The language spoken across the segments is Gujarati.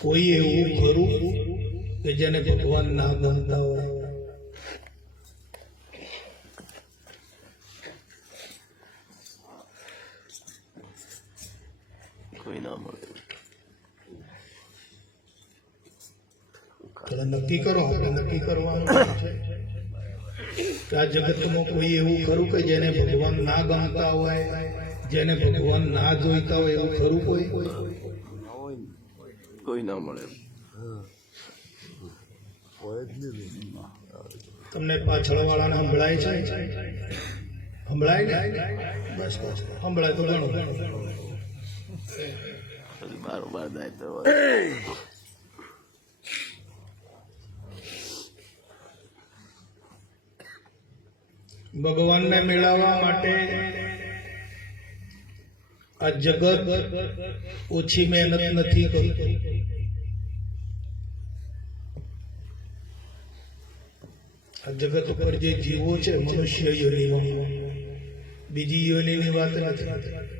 કોઈ એવું ખરું કે જેને ભગવાન ના ગમતા હોય? કોઈ ના મળે. નક્કી કરો, આપણે નક્કી કરવાનું છે કે આ જગતમાં કોઈ એવું ખરું કે જેને ભગવાન ના ગમતા હોય, જેને ભગવાન ના જોઈતા હોય એવું ખરું કોઈ? કોઈ ના મળે. તમને પાછળ વાળાને સંભળાય છે? સંભળાય ને? બસ બસ, સંભળાય તો ઘણું. બારોબાર જાય તો ભગવાનને મેળવવા માટે આ જગત ઓછી મહેનત નથી કરતું. આ જગત ઉપર જે જીવો છે, મનુષ્ય યોનિનો, બીજી યોનિની વાત નથી.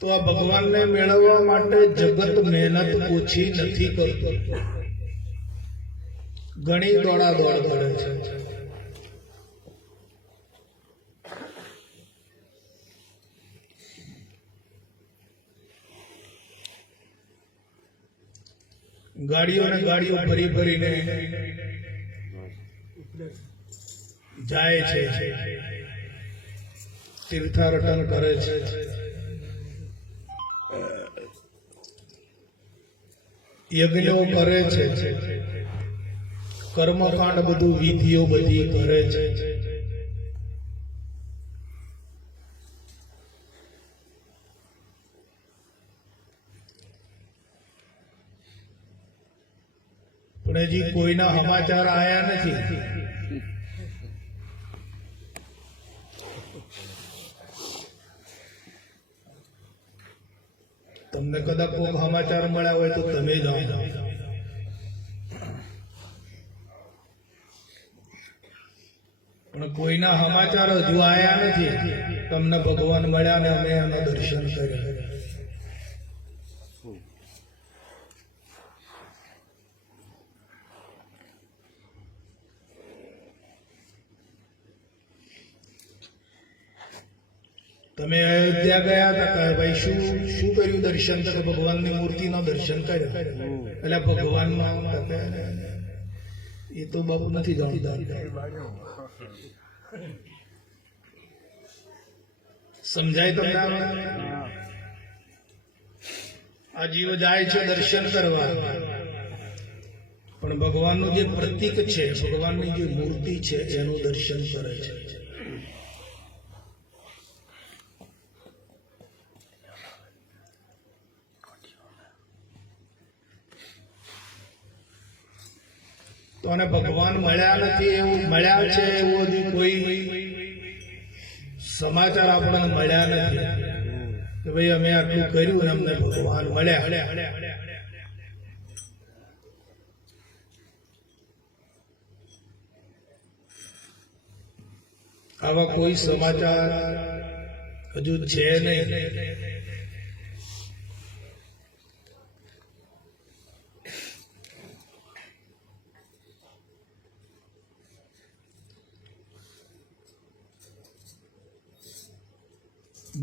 તો આ ભગવાનને મેળવવા માટે જગત મહેનત ઓછી નથી કરતું, ઘણી દોડા દોડ કરે છે. ગાડીઓ ને ગાડીઓ ભરી ભરીને જાય છે, તીર્થાટન કરે છે, યજ્ઞો કરે છે, કર્મકાંડ બધું વિધિઓ બધી કરે છે. પણ હજી કોઈના સમાચાર આયા નથી. તમને કદાચ કોઈ સમાચાર મળ્યા હોય તો તમે જાઓ, પણ કોઈના સમાચાર હજુ આયા નથી. તમને ભગવાન મળ્યા ને અમે એના દર્શન કર્યા. તમે અયોધ્યા ગયા હતા, ભાઈ શું શું કર્યું દર્શન? તો ભગવાનની મૂર્તિના દર્શન કર્યા. એટલે ભગવાન એ તો બાપુ નથી જાણતા. સમજાય તમને? આ જીવ જાય છે દર્શન કરવા, પણ ભગવાનનું જે પ્રતીક છે, ભગવાનની જે મૂર્તિ છે એનું દર્શન કરે છે. તો અને ભગવાન મળ્યા નથી એવું, મળ્યા છે એવું હજુ કોઈ સમાચાર આપણને મળ્યા નથી કે ભાઈ અમે આટલું કર્યું અને અમને ભગવાન મળ્યા. આવા કોઈ સમાચાર હજુ છે નહીં.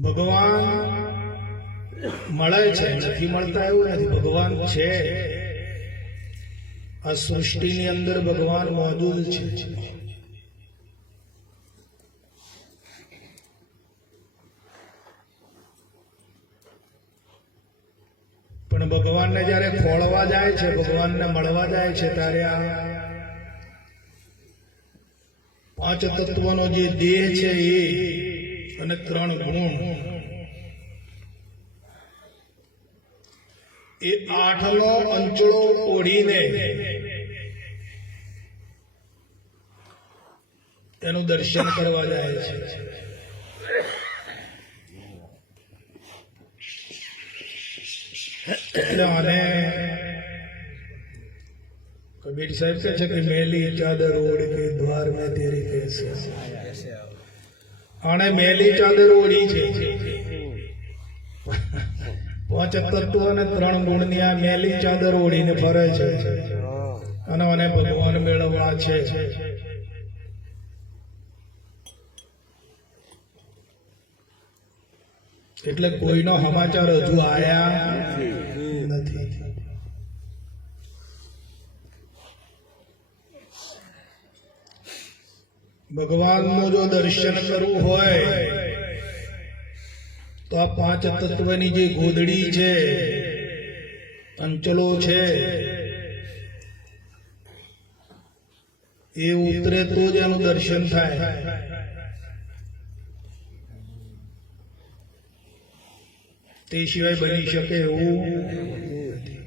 ભગવાન મળે છે, નથી મળતા એવું નથી. ભગવાન છે, આ સૃષ્ટિની અંદર ભગવાન મોજૂદ છે. પણ ભગવાનને જયારે ખોળવા જાય છે, ભગવાનને મળવા જાય છે, ત્યારે આ પાંચ તત્વનો જે દેહ છે એ અને ત્રણ ગુણ, એ આઠનો અંચળો ઓઢીને તેનું દર્શન કરવા જાય છે. એટલે આને કબીર સાહેબ કહે છે કે મેલી ચાદર ઓઢ કે દ્વાર મેં તેરી કેસે આણે મેલી ચાદર ઓઢી છે પાંચ તત્વ અને 3 ગુણની આ મેલી ચાદર ઓઢીને ફરે છે અને મને ભગવાન મેળવવા છે એટલે કોઈનો સમાચાર હજુ આયા નથી. ભગવાનનું જો દર્શન કરવું હોય તો આ 5 તત્વની જે ગોદડી છે, અંચલો છે, એ ઉતરે તો જ એનું દર્શન થાય. તે સિવાય બની શકે એવું નથી.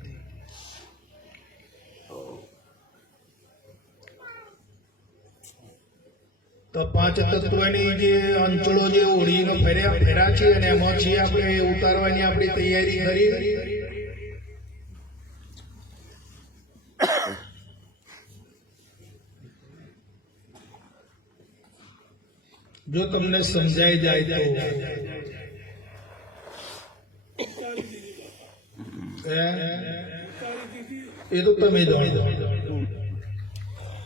તો 5 તત્વની જે અંચળો જે ઓળીનો ફેરા છે અને એમાંથી આપણે ઉતારવાની આપણી તૈયારી કરી. જો તમને સમજાઈ જાય તો એ તો તમે જાણો.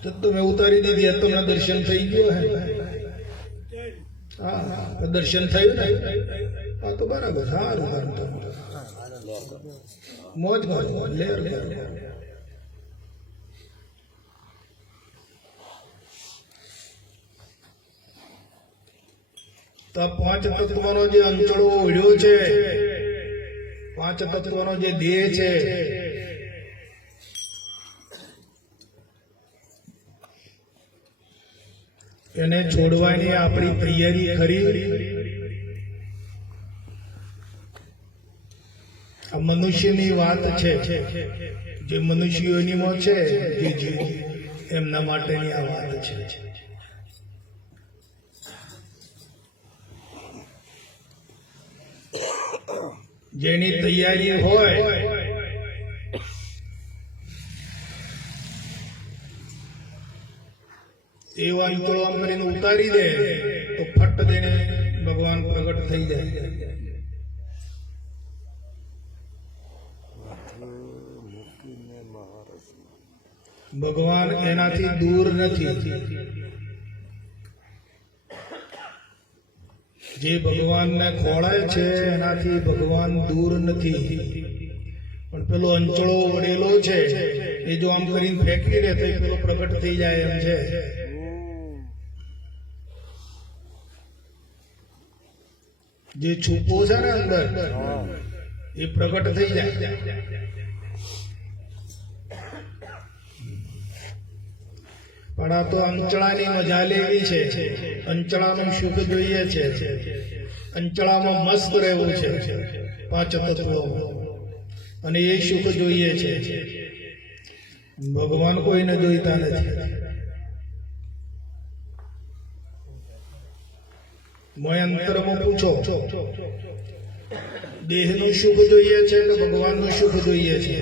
તો તમે ઉતારી દીધી, તમને દર્શન થઈ ગયો હે. હા, દર્શન થયું ને? હા, તો બરાબર. સારું, મોજ મોજ લેર લેર. તો 5 તત્વનો જે અંચળો ઓઢ્યો છે, 5 તત્વનો જે દેહ છે, એને છોડવાની આપણી તૈયારી ખરી. આ મનુષ્યની વાત છે, જે મનુષ્યોની માં છે, જે જીવ એમના માટેની આ વાત છે. જેની તૈયારી હોય એવા અંચળો આમ કરીને ઉતારી દે તો ફટ દઈને ભગવાન પ્રગટ થઈ જાય. ભગવાન એનાથી દૂર નથી. જે ભગવાનને ખોળાય છે એનાથી ભગવાન દૂર નથી. પણ પેલો અંચળો વળેલો છે એ જો આમ કરીને ફેંકી દે તો પેલો પ્રગટ થઈ જાય એમ છે. જે છુપો છે ને અંદર એ પ્રગટ થઈ જાય. પણ આ તો અંચળાની મજા લેવી છે, અંચળાનું સુખ જોઈએ છે, અંચળામાં મસ્ત રહેવું છે 5 તત્વો, અને એ સુખ જોઈએ છે. ભગવાન કોઈને જોઈતા નથી. મોય અંતરમાં પૂછો, દેહનું સુખ જોઈએ છે કે ભગવાનનું સુખ જોઈએ છે?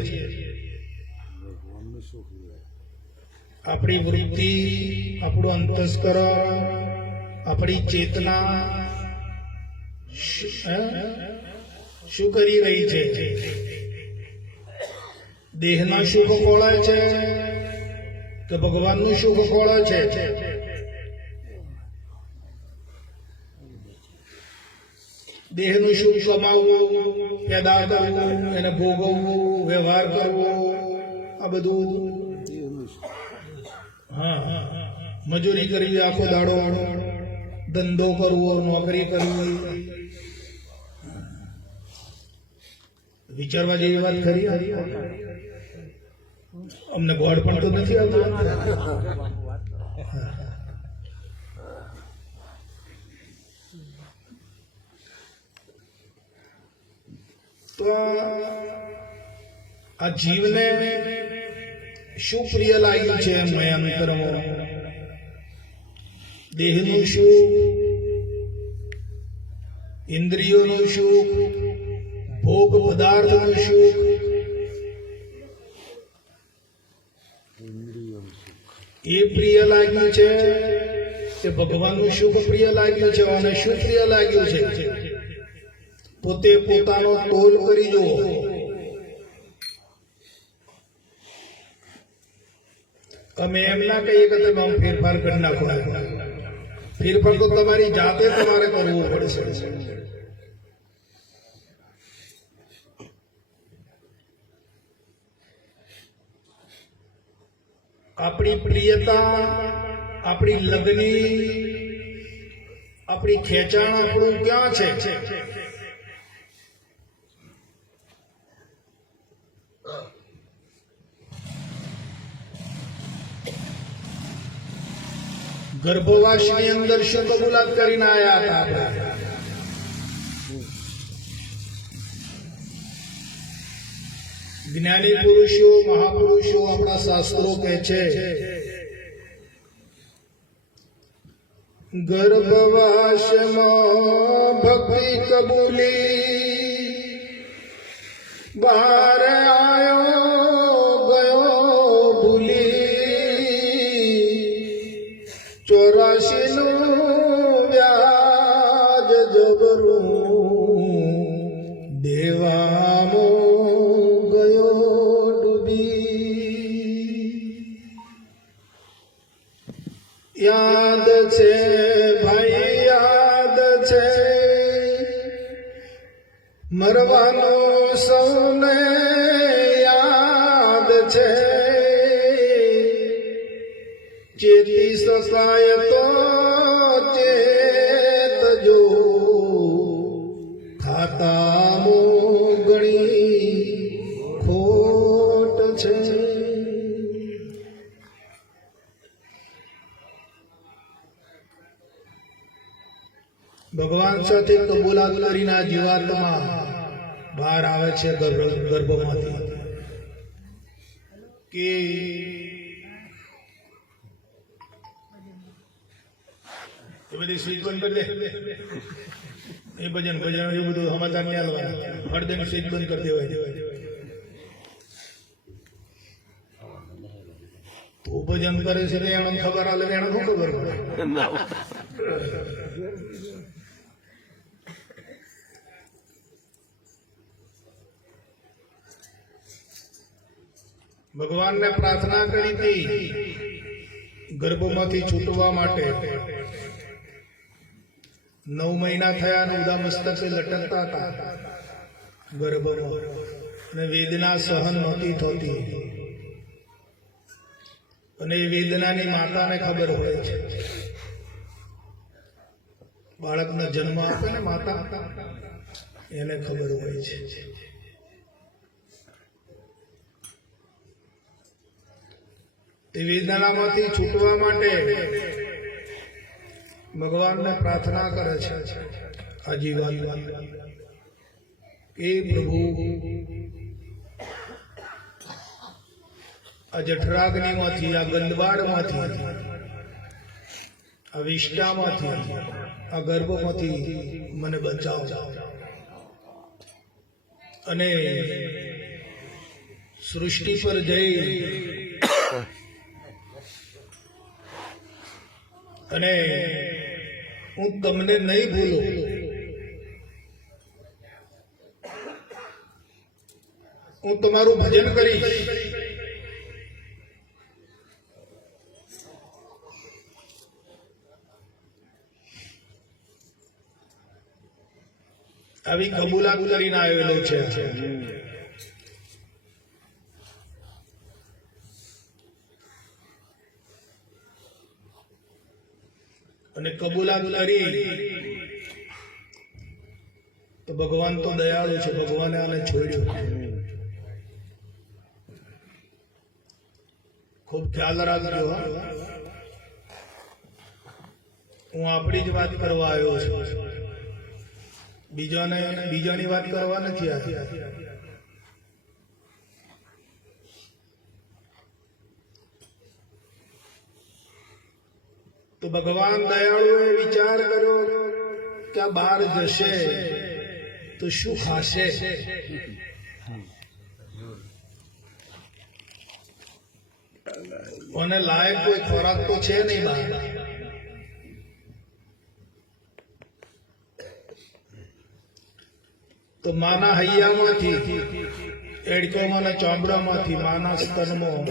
આપણી વૃત્તિ, આપણું અંતસ્કરણ, આપણી ચેતના શું કરી રહી છે? દેહના સુખ ખોળાય છે કે ભગવાનનું સુખ ખોળાય છે? દેહનું સુખ કમાવવું, પેદા કરવું, એને ભોગવવું, વ્યવહાર કરવો, આ બધું. હા, મજૂરી કરવી, આખો દાડો ધંધો કરવો, નોકરી કરવી, વિચારવા જેવી વાત ખરી. અમને ગોળ પણ તો નથી આવતું. તો આ જીવને શું પ્રિય લાગ્યું છે એમને અંતરમાં? દેહનું સુખ, ઇન્દ્રિયોનું સુખ, ભોગ પદાર્થનું સુખ, એ પ્રિય લાગ્યું છે કે ભગવાનનું શુભ પ્રિય લાગ્યું છે અને શું પ્રિય લાગ્યું છે પોતે પોતાનો તોલ કરી જુઓ. અમે એમ ના કહીએ કે તમે આમ ફેરફાર કરી નાખો. ફેરફાર તો તમારી જાતે તમારે કરવું પડશે. આપણી પ્રિયતા, આપણી લગની, આપણી ખેંચાણ આપણું ક્યાં છે? ગર્ભવાસની અંદર શું કબૂલાત કરીને આયા હતા આપણે? જ્ઞાની પુરુષો, મહાપુરુષો, આપણા શાસ્ત્રો કહે છે ગર્ભવાસમાં ભક્તિ કબૂલી, બહાર આયો ગયો ભૂલી, 84 નું વ્યાજ જબરું દેવામાં યાદ છે ભાઈ, યાદ છે મરવાનો સૌને યાદ છે. ચેતી શકાય તો ચેતજો, ખાતામો ઘણી ખોટ છે. ભગવાન સાથે કબૂલાત કરીને આ જીવાત્મા બહાર આવે છે ગર્ભમાંથી કે એ બધી સ્વીચ બંધ કરી દે. એ ભજન એ બધું સમાચાર નહીં હાલવા, હળદરની સ્વીચ બંધ કરી દેવાય. તું ભજન કરે છે એને ખબર આવે, એને શું ખબર પડે? ભગવાનને પ્રાર્થના કરી હતી ગર્ભમાંથી છૂટવા માટે. 9 મહિના થયા અને ઉદા મસ્તકે લટકતા હતા ગર્ભમાં, અને વેદના સહન નહોતી થતી. અને એ વેદનાની માતાને ખબર હોય છે. બાળકને જન્મ આપે ને માતા, એને ખબર હોય છે. તે વેદનામાંથી છૂટવા માટે ભગવાનને પ્રાર્થના કરે છે આ જીવાત્મા કે પ્રભુ આ જઠરાગ્નિમાંથી, આ ગંદવાડમાંથી, આ વિષ્ટામાંથી, આ ગર્ભમાંથી મને બચાવો અને સૃષ્ટિ પર જઈ અને હું તમને નહીં ભૂલું. હું તમારું ભજન કરીશ. આવી કબૂલાત કરીને આવેલો છે. અને કબૂલાત કરી તો ભગવાન તો દયાળુ છે, ભગવાને આને છોડ્યું. ખૂબ ખ્યાલ રાખજો. હું આપણી જ વાત કરવા આવ્યો છું, બીજાની વાત કરવા નથી આવ્યો. તો ભગવાન દયાળુએ વિચાર કર્યો કે આ બહાર જશે તો શું ખાશે? અને લાયક કોઈ ખોરાક તો છે નહીં બહાર. તો માના હૈયામાંથી એડકોમાં અને ચામડામાંથી માના સ્તનમાં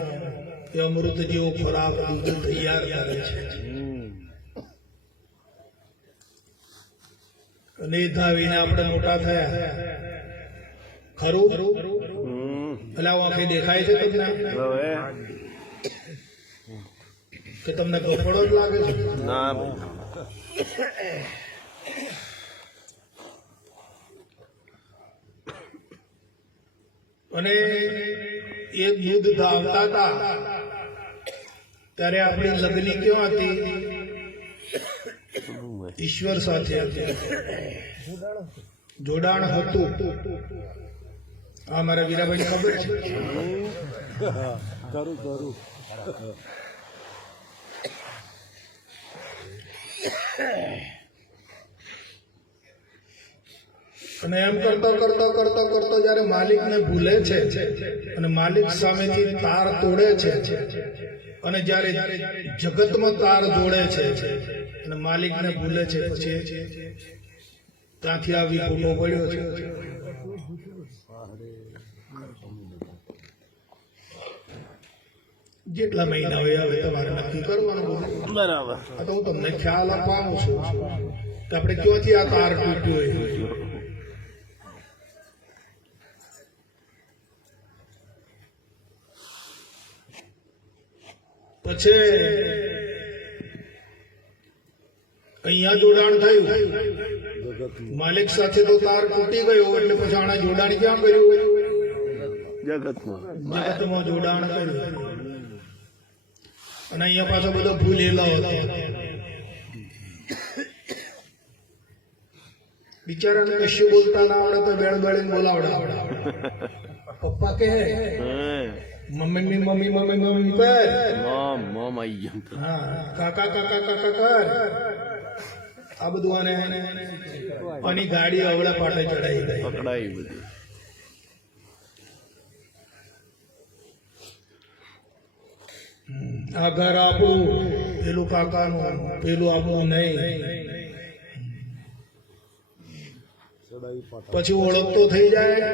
એ અમૃત જેવો ખોરાક દૂધ તૈયાર કરે છે અને એ ધાવીને આપણે મોટા થયા. ખરું એટલે આંખે દેખાય છે તમને હવે કે તમને ગફડો જ લાગે છે? ના ભાઈ અને એ યુદ્ધ ધાવતા હતા ત્યારે આપણી લગ્ની ક્યાં હતી? ઈશ્વર સાથે હતી. જોડાણ હતું. આ મારા વીરાભાઈ ખબર છે. અને એમ કરતો જયારે માલિકને ભૂલે છે અને માલિક સામેથી તાર તોડે છે અને જયારે જગતમાં તાર જોડે છે અને માલિકને ભૂલે છે પછી ત્યાંથી આવી ફૂટો પડ્યો છે. જેટલા મહિના હોય હવે તમારે નક્કી કરવાનું. બરાબર આ તો હું તમને ખ્યાલ આપવાનું છું કે આપણે ક્યાંથી આ તાર તૂટ્યો હોય. પછી અહીંયા જોડાણ થયું માલિક સાથે તો તાર તૂટી ગયો એટલે પછી આના જોડાણ ક્યાં કર્યું? જગતમાં જોડાણ કર્યું. અને અહીંયા પાછો બધો ભૂલેલો હતો. બિચારાને કશું બોલતા ના આવડે તો બેળ બેળીને બોલાવડા. પપ્પા કહે મમ્મી મમ્મી મમ્મી મમ્મી કર. મોમ આવી ગયો હા કાકા કાકા કાકા કર. આ બધું આને આની ગાડી અવળા પાટે ચડાઈ ગઈ. પકડાઈ બધી આ ઘર આપણું, પેલું કાકાનું, પેલું આપણું નહીં. પછી ઓળખ તો થઈ જાય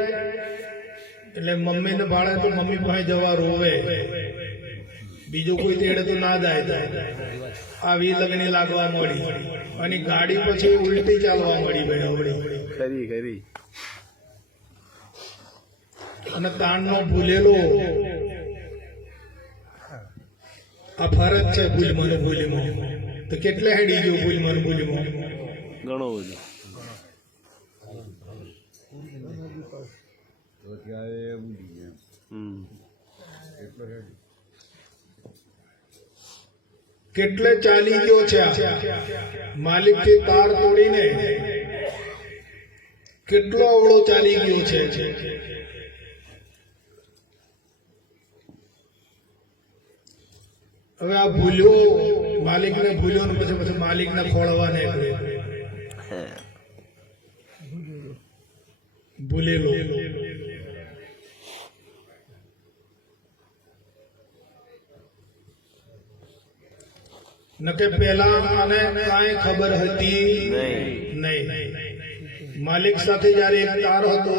એટલે મમ્મીને ભાડે તો મમ્મી પાસે જવા રોવે. બીજું કોઈ તેડે તો ના જાય. આવી લગણી લાગવા મળી અને ગાડી પછી ઉલટી ચાલવા મળી બેડવડી. ખરી ખરી અને તાણનો ભૂલેલો આ ફરજ છે. ભૂલમાં ને ભૂલીમાં તો કેટલે હેડી ગયો. ભૂલમાં ને ભૂલીમાં ઘણો બધો કેટલે ચાલી ગયો છે. માલિક થી તાર તોડીને કેટલો અવળો ચાલી ગયો છે. હવે આ ભૂલ્યો, માલિકને ભૂલ્યો ને પછી માલિકને ખોળવા નીકળે. ભૂલેલો નકે પેલા આને કાંઈ ખબર હતી નહીં. માલિક સાથે જયારે એક તાર હતો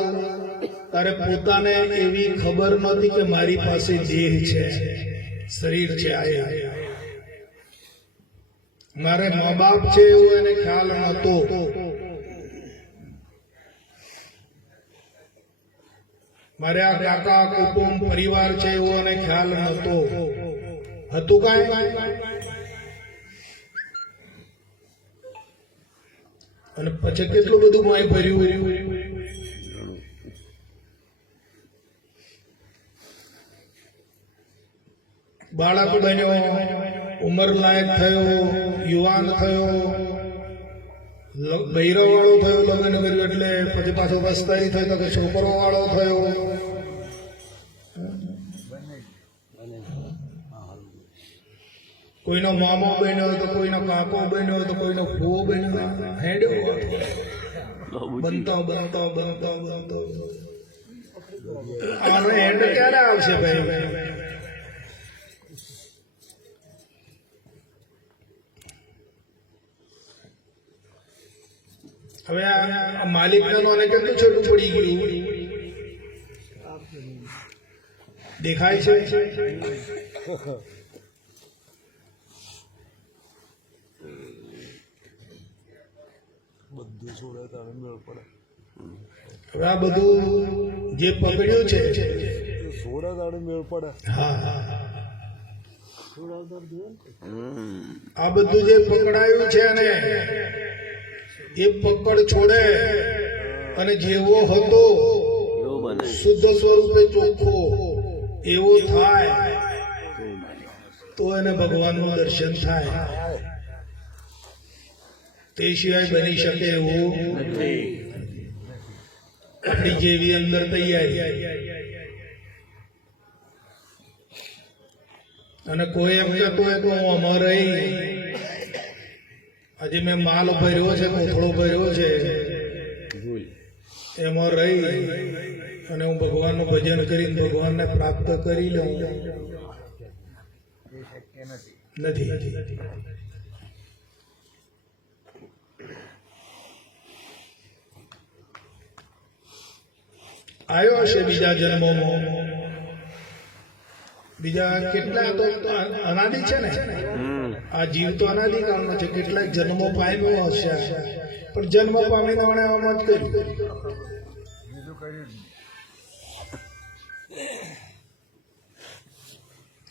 ત્યારે પોતાને એવી ખબર નહોતી કે મારી પાસે દેહ છે, શરીર છે. મારે મા બાપ છે એવો એને ખ્યાલ નહોતો. મારે આ કાકા કુટુંબ પરિવાર છે એવો એને ખ્યાલ નહોતો. હતું કાંઈ? અને પછી કેટલું બધું માય ભર્યું. બાળક બન્યો, ઉંમર લાયક થયો, યુવાન થયો, બૈરો વાળો થયો, લગ્ન કર્યું એટલે પછી પાછો વસ્તારી થયો કે છોકરો વાળો થયો. કોઈનો મામો બન્યો હોય તો કોઈનો કાકો બન્યો હોય તો કોઈનો ફો બન્યો. હેડ્યો બનતો બનતો બનતો બનતો આનો એન્ડ ક્યારે આવશે ભાઈ? હવે આ માલિકને મને કેટલું છેટું પડી ગયું દેખાય છે? બધું છોડે તારે મેળ પડે. હવે આ બધું જે પકડ્યું છે છોડે તારે મેળ પડે. હા હમ. આ બધું જે પકડાયું છે ને એ પકડ છોડે અને જેવો હતો એવો બને. શુદ્ધ સ્વરૂપે ચોખ્ખો એવો થાય તો એને ભગવાનનું દર્શન થાય. તે સિવાય બની શકે એવું નથી. આપણી જેવી અંદર તૈયારી. અને કોઈ એમ કહેતો હોય કે હું અમારે આજે મેં માલ ભર્યો છે, કોથળો ભર્યો છે, ભૂલ. એમાં રહી અને હું ભગવાનનું ભજન કરીને ભગવાનને પ્રાપ્ત કરી લઉં, નથી. આવ્યો હશે બીજા જન્મોમાં, બીજા કેટલા તો અનાદિ છે ને, હમ. આ જીવ તો અનાદિકાળનો છે, કેટલાક જન્મો પામ્યો હશે, પણ જન્મ પામીને મને આમ જ કર્યું.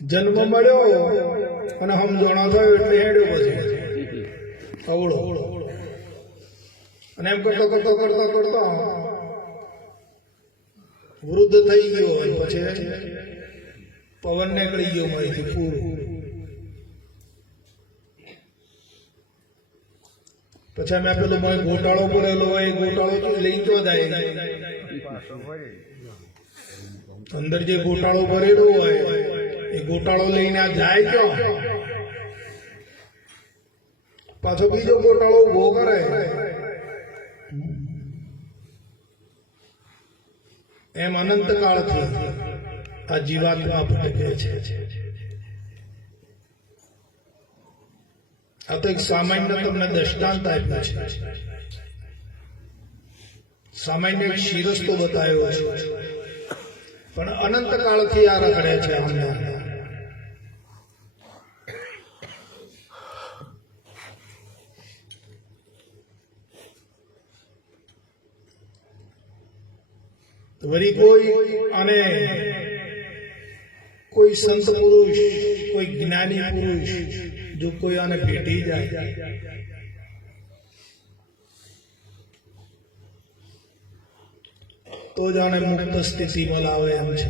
જન્મ મળ્યો અને સમજણો થયો એટલે હેડ્યો પછી અવળો અને એમ કરતો કરતો કરતો કરતો વૃદ્ધ થઈ ગયો અને પછી પવન નીકળી ગયો મારીથી પૂરું. પછી મેં પેલો મારે ગોટાળો પડેલો હોય એ ગોટાળો લઈ તો જાય, અંદર જે ગોટાળો ભરેલો હોય એ ગોટાળો લઈને આ જાય ક્યાં? પાછો બીજો ગોટાળો ઉભો કરે. એમ અનંત કાળથી આ જીવાત્મા ભટકે છે. આ તો એક સામાન્ય તમને દ્રષ્ટાંત આપ્યું છે, સામાન્ય એક શિરસ્તો બતાવ્યો છે, પણ અનંત કાળથી આ રખડે છે અમને. વળી કોઈ અને કોઈ સંત પુરુષ, કોઈ જ્ઞાની પુરુષ જો કોઈ આને ભેટી જાય તો જાણે મુક્ત સ્થિતિમાં લાવે એમ છે.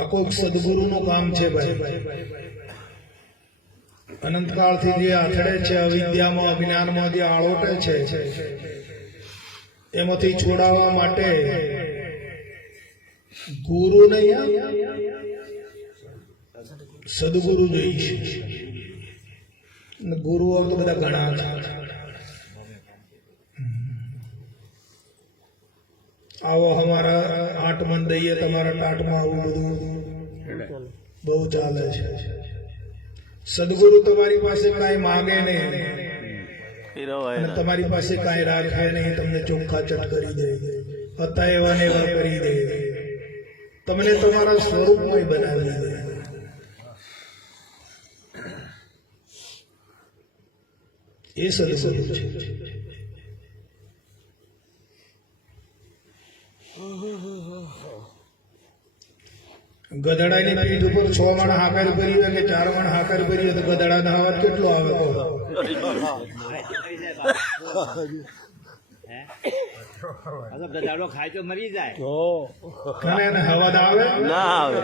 આ કોઈક સદગુરુનું કામ છે ભાઈ. અનંતકાળથી જે આથડે છે, અવિદ્યામાં અજ્ઞાનમાં જે આળોટે છે, એમાંથી છોડાવવા માટે ગુરુ નહીં, સદગુરુ જોઈએ છે. ગુરુઓ તો બધા ઘણા છે. આવો અમારા 8 મન દઈએ, તમારા ટાટમાં આવું બધું બહુ ચાલે છે. સદગુરુ તમારી પાસે કાંઈ માગે નહીં અને તમારી પાસે કાંઈ રાખે નહીં, તમને ચોખ્ખા ચટ કરી દે, હતા એવા ને એવા કરી દે, તમને તમારા સ્વરૂપમાં બનાવી દે. એ સદગુરુ છે. ગધડાની પીઠ ઉપર 6 મણ હાકર ભરી હોય કે 4 મણ હાકર ભરી હોય તો ગધડાનો અવાજ કેટલો આવે? ગધાડો ખાય તો મરી જાય, અને એને અવાજ આવે ના આવે.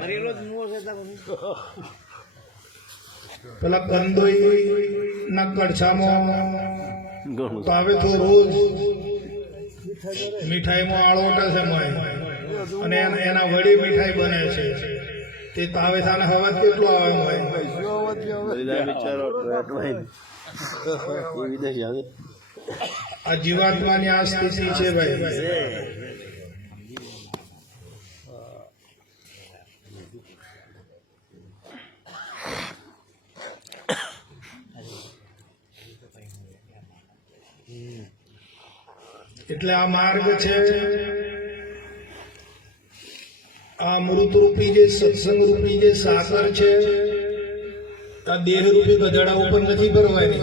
મરેલો જ મોં છે તો પેલા કંદોઈ ના કડછામાં ઘણું. તો આવે તો રોજ મીઠાઈમાં આળોટે છે મોય, અને એના વડી મીઠાઈ બને છે. તે તાવે થાને અવાજ કેટલો આવે મોય? બધા બિચારો ટ્રેટમાં એ વિદેશી આવે. આ જીવાત્માની આ સ્થિતિ છે ભાઈ. એટલે આ માર્ગ છે, આ અમૃતરૂપી જે સત્સંગ રૂપી જે સાકર છે, આ દેહરૂપી ગધેડા ઉપર નથી ભરવાની.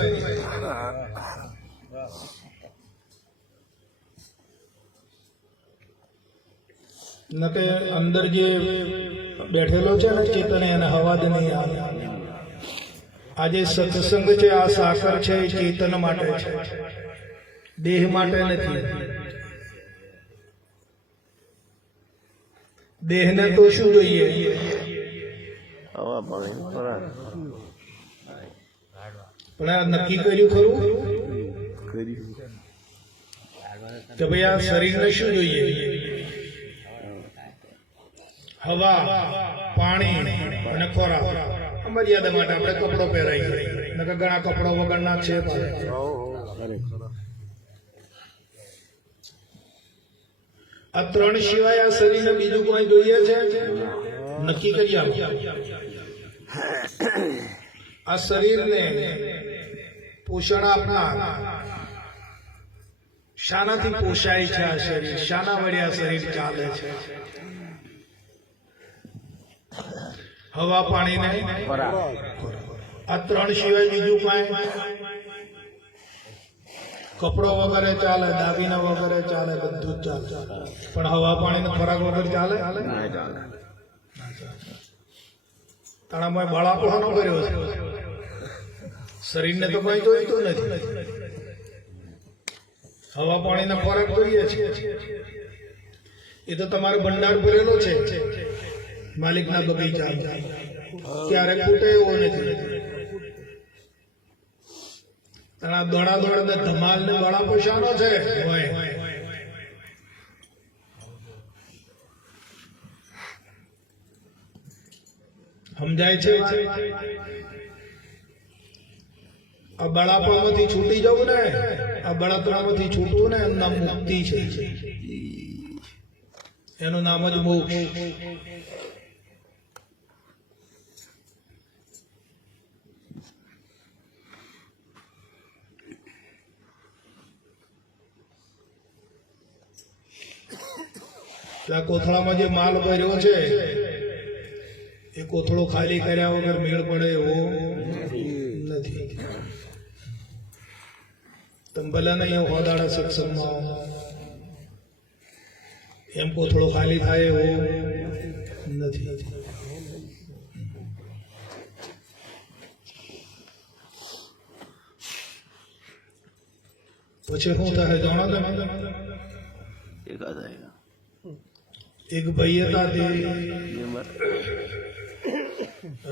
નકે અંદર જે બેઠેલો છે ને ચેતન એને હવા જ નહીં આવે. આ જે સત્સંગ છે, આ સાકર છે, એ ચેતન માટે છે, દેહ માટે નથી. દેહને તો શું જોઈએ? હવા પાણી ખોરાક પણ આ નક્કી કર્યું ખરું કર્યું. કે ભાઈ આ શરીરને શું જોઈએ? હવા, પાણી અને ખોરાક. મર્યાદા માટે આપણે કપડો પહેરાઈએ, નકર ઘણા કપડા વગરના છે. આ ત્રણ સિવાય આ શરીરને બીજું કોઈ જોઈએ છે? નક્કી કરી આપો. આ શરીરને પોષણ આપનાર શાનાથી પોષાય છે? આ શરીર શાના વડે આ શરીર ચાલે છે? હવા, પાણી ને આ ત્રણ સિવાય બીજું કાંઈ? કપડો વગેરે ચાલે, દાગીના વગેરે ચાલે, બધું જ ચાલે, પણ હવા, પાણી ને ખોરાક વગર ચાલે? તાણામાં બળાપો ન કર્યો છે. શરીરને તો કોઈ જોઈતું નથી. હવા, પાણી ને ખોરાક જોઈએ છે. એ તો તમારો ભંડાર ભરેલો છે માલિકના બગીચા, ક્યારેક ખૂટે એવો નથી. તાણા દોડા દોડ ને ધમાલ ને બળાપો શાનો છે? હોય સમજાય છે? આ બળાપણમાંથી છૂટી જવું ને, આ બળતરામાંથી છૂટવું ને, એનું નામ મુક્તિ છે. એનું નામ જ મોક્ષ. આ કોથળામાં જે માલ ભર્યો છે, એ કોથળો ખાલી કર્યા વગર મેળ પડે એવો નથી. તમે ભલે નહીં હોદાડા સત્સંગમાં એમ કોથળો ખાલી થાય એવો નથી. પછી શું થાય જાણો તમે? એક ભાઈ હતા, તે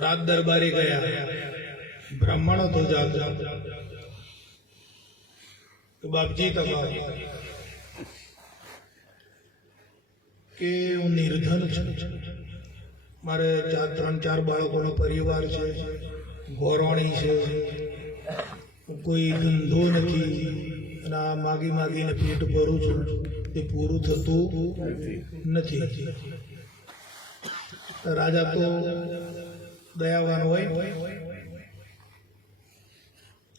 રાત દરબારે ગયા. બ્રાહ્મણ હતો જાત. બાપજી તમારે કે હું નિર્ધન છું, મારે 3-4 બાળકોનો પરિવાર છે, ઘોરવાણી છે, કોઈ ધંધો નથી, અને આ માગી માગીને પેટ ભરું છું, તે પૂરું થતું નથી. રાજા તો દયાવાન હોય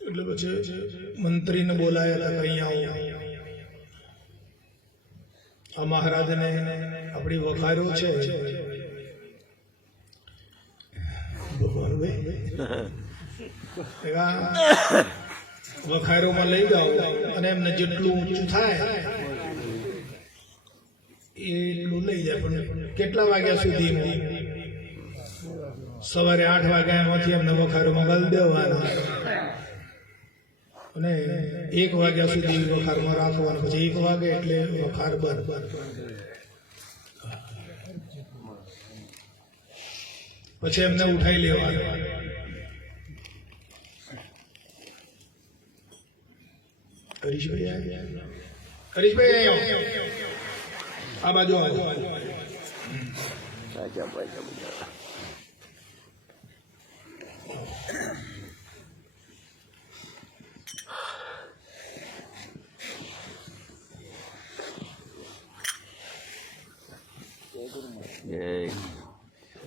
એટલે પછી મંત્રીને બોલાયા હતા, અહીંયા આવો. આ મહારાજને આપણી વખારો છે, વખારોમાં લઈ જાઓ અને એમને જેટલું ઊંચું થાય એટલું લઈ જાય. પણ કેટલા વાગ્યા સુધી? સવારે 8 વાગ્યા એમાંથી એમને વખારોમાં ગાળી દેવાનો અને 1 વાગ્યા સુધી વખારમાં રાખવાનું. પછી 1 વાગે એટલે વખાર બંધ. પછી એમને ઉઠાઈ લેવાનું. હરીશભાઈ આ બાજુ આવો.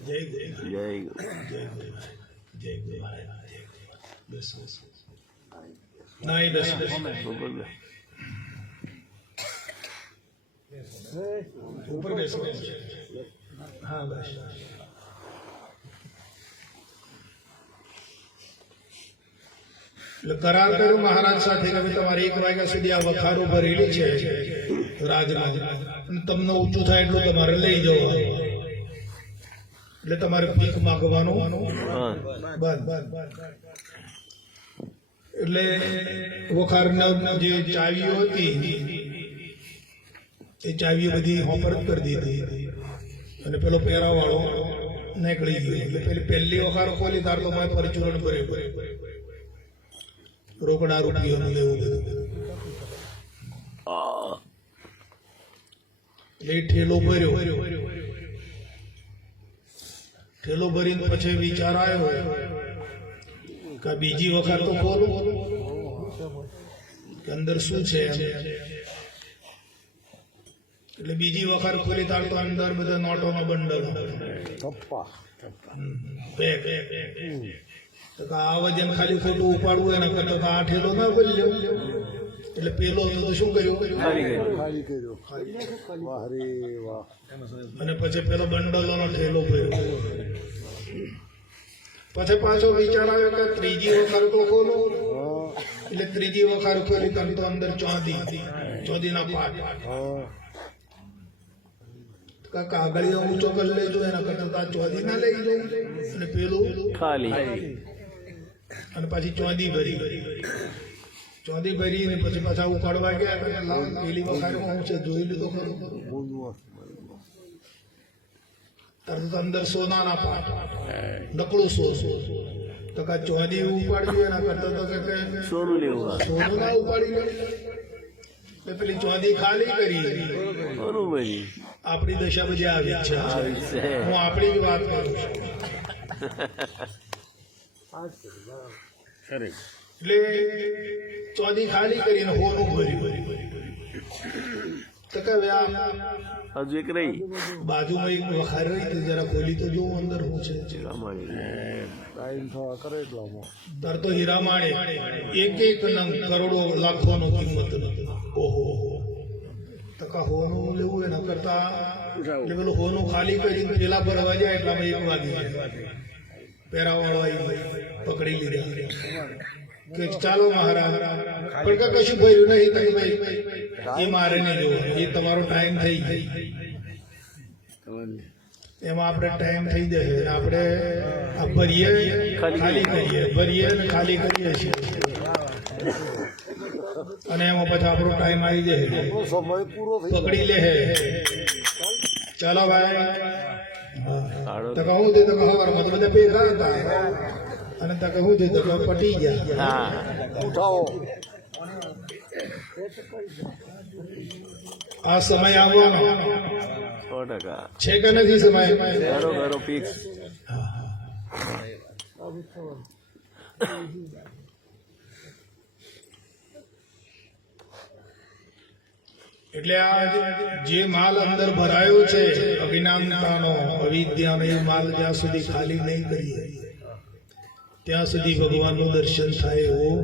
જય જય જય જય બસ નહીં બસ. ઉપર બેસો. હા બસ. એટલે કરાર કર્યો મહારાજ સાથે કે ભાઈ તમારે 1 વાગ્યા સુધી આ વખારો ભરેલી છે રાજમાં, અને તમને ઊંચું થાય એટલું તમારે લઈ જવું, એટલે તમારે ભીખ માગવાનું હા બંધ. એટલે વખારના જે ચાવીઓ હતી એ ચાવીઓ બધી હોપર કરી દીધી, અને પેલો પેરાવાળો નીકળી ગયો. એટલે પેલી પહેલી વખારો ખોલી તાર તો મારે પરચુરણ ભર્યું, રોકડા રૂપિયોનું લેવું બધું. એટલે એ ઠેલો ભર્યો. ઠેલો ભરીને પછી વિચાર આવ્યો કે બીજી વખત તો ખોલું કે અંદર શું છે એમ. એટલે બીજી વખત ખોલી તાર તો અંદર બધા નોટોનો બંડલ, કપ્પા બેગ. તો આ વજન ખાલી ખોટું ઉપાડવું એના કરતા તો આ ઠેલો ના બોલ્યો. એટલે પેલો તો શું કર્યું, ખાલી ગયું. ખાલી કર્યો. વાહ રે વાહ. અને પછી પેલો બંડલોનો ઠેલો ભર્યો. પછી પાછો વિચાર આવ્યો કે ત્રીજી વખત તો ખોલું. હા એટલે ત્રીજી વખત ખોલી તને તો અંદર ચોદીના પાટ. હા કાગળિયો ઊંચો કરી લેજો, એના કરતા ચોદી ના લઈ જાય. અને પેલું ખાલી અને પાછી ચોદી ભરી ને પછી પાછા ઉખાડવા ગયા. કે લાવ પેલી વખત હું છે જોઈ લીધો ખરું. બોલવા તરત તો અંદર સોનાના પાટ, નકળું તો કા ચોદી ઉપાડવી એના કરતા તો કે સોનું લેવું સોનું ના ઉપાડી લે. એટલે પેલી ચોદી ખાલી કરી. બરોબર આપણી દશા બધી આવી જ છે. હું આપણી જ વાત કરું છું. એટલે ચોદી ખાલી કરીને હોનું ભર્યું. તો કે હજુ એક રહી બાજુમાં એક વખાર રહી હતી, જરા ખોલી તો જોવું અંદર શું છે. ટાઈમ થવા કરે એટલામાં તાર તો હીરા માણે એક નંગ કરોડો લાખોનો કિંમત. ઓહો, તો કા હોનું લેવું એના કરતા એટલે પેલું હોનું ખાલી કરીને પેલા ભરવા જાય એટલામાં 1 વાગી જાય. પેરાવાળો આવી પકડી લીધા કે ચાલો મહારાજ, પણ કે કશું ભર્યું નહીં. તમે ભાઈ એ મારે નહીં જોવું, એ તમારો ટાઈમ થઈ ગયો. એમાં આપણે ટાઈમ થઈ જશે અને આપણે આ ભરીએ ખાલી કરીએ, ભરીએ અને ખાલી કરીએ છીએ, અને એમાં પછી આપણો ટાઈમ આવી જશે. સમય પૂરો થઈ પકડી લે. ચાલો ભાઈ. કાળો તો કહું તે તો હવારમાં તો બધા ભેગા હતા, અને તો કહું તે તો પટી ગયા. હા ઉઠાવો. આ સમય આવવાનો 100% છે કે નથી સમય? ઘરો ફિક્સ એટલે આ જે માલ અંદર ભરાયો છે અજ્ઞાનતાનો, અવિદ્યાનો, એ માલ જ્યાં સુધી ખાલી નહીં કરીએ ત્યાં સુધી ભગવાનનું દર્શન થાય એવું,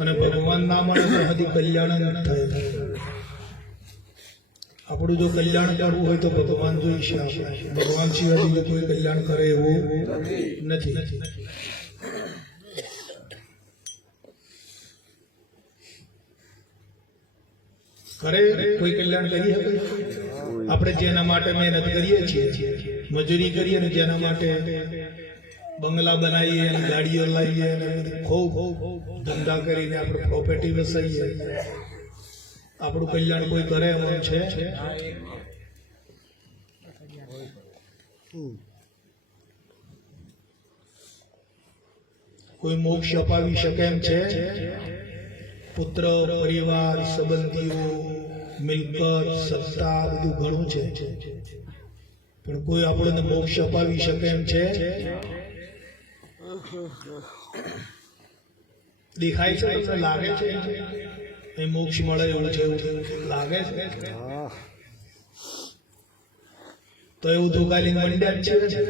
અને ભગવાન ના મળે ત્યાં સુધી કલ્યાણ ન થાય. આપણું જો કલ્યાણ કરવું હોય તો ભગવાન જોઈશે. ભગવાન સિવાય બીજું કોઈ કલ્યાણ કરે એવું નથી. કરે કોઈ કલ્યાણ કરી શકે? આપણે જેના માટે મહેનત કરીએ છીએ, મજૂરી કરીએ ને જેના માટે બંગલા બનાવીએ અને ગાડીઓ લાવીએ અને ખૂબ ધંધા કરીને આપણે પ્રોપર્ટી વસાઈએ, આપણું કલ્યાણ કોઈ કરે એમ છે? કોઈ મોક્ષ અપાવી શકે એમ છે? પુત્ર, પરિવાર, સંબંધીઓ, મિલકત, સત્તા, બધું ઘણું છે, પણ કોઈ આપણને મોક્ષ અપાવી શકે એમ છે? દેખાય છે? તમને લાગે છે એ મોક્ષ મળે એવું છે? એવું લાગે છે? તો એવું તો કાલી મંડ્યા જ છે.